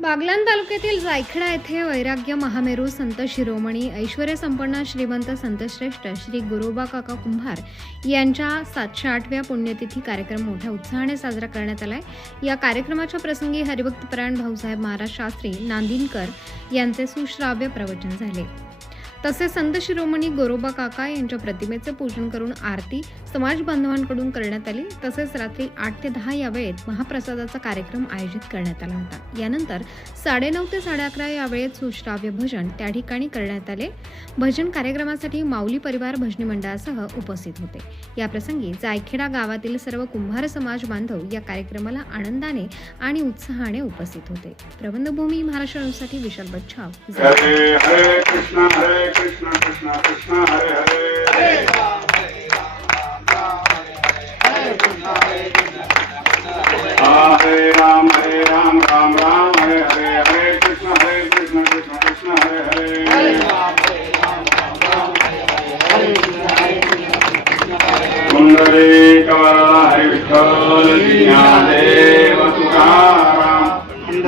बागलान तालुक्यातील जायखडा येथे वैराग्य महामेरू संत शिरोमणी ऐश्वर संपन्न श्रीमंत संतश्रेष्ठ श्री गुरोबा काका कुंभार यांच्या सातशे आठव्या पुण्यतिथी कार्यक्रम मोठ्या उत्साहाने साजरा करण्यात आलाय. या कार्यक्रमाच्या प्रसंगी हरिभक्तपरायण भाऊसाहेब महाराज शास्त्री नांदिनकर यांचे सुश्राव्य प्रवचन झाले. तसेच संत शिरोमणी गोरोबा काका यांच्या प्रतिमेचे पूजन करून आरती समाज बांधवांकडून करण्यात आली. तसेच रात्री आठ ते दहा या वेळेत महाप्रसादाचा कार्यक्रम आयोजित करण्यात आला होता. यानंतर साडेनऊ ते साडे अकरा या वेळेत सुश्राव्य भजन त्या ठिकाणी करण्यात आले. भजन कार्यक्रमासाठी माऊली परिवार भजनी मंडळासह उपस्थित होते. याप्रसंगी जायखेडा गावातील सर्व कुंभार समाज बांधव या कार्यक्रमाला आनंदाने आणि उत्साहाने उपस्थित होते. प्रबंधभूमी महाराष्ट्र विशाल बच्छाव हरे कृष्ण कृष्ण कृष्ण हरे हरे। हरे राम हरे राम राम राम हरे हरे हरे कृष्ण हरे कृष्ण कृष्ण कृष्ण हरे हरे। कुंडले कवरा हरे विठ्ठल ज्ञानदेव तुकाराम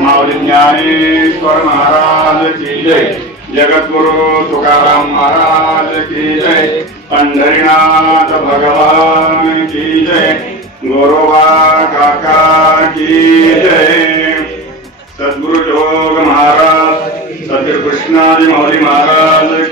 माऊली ज्ञानेश्वर महाराज की जय। जगद्गुरु तुकाराम महाराज की जय। पंढरीनाथ भगवान की जय। गोरोबा काका की जय। सद्गुरु जोग महाराज सद्गुरु कृष्णाजी मौली महाराज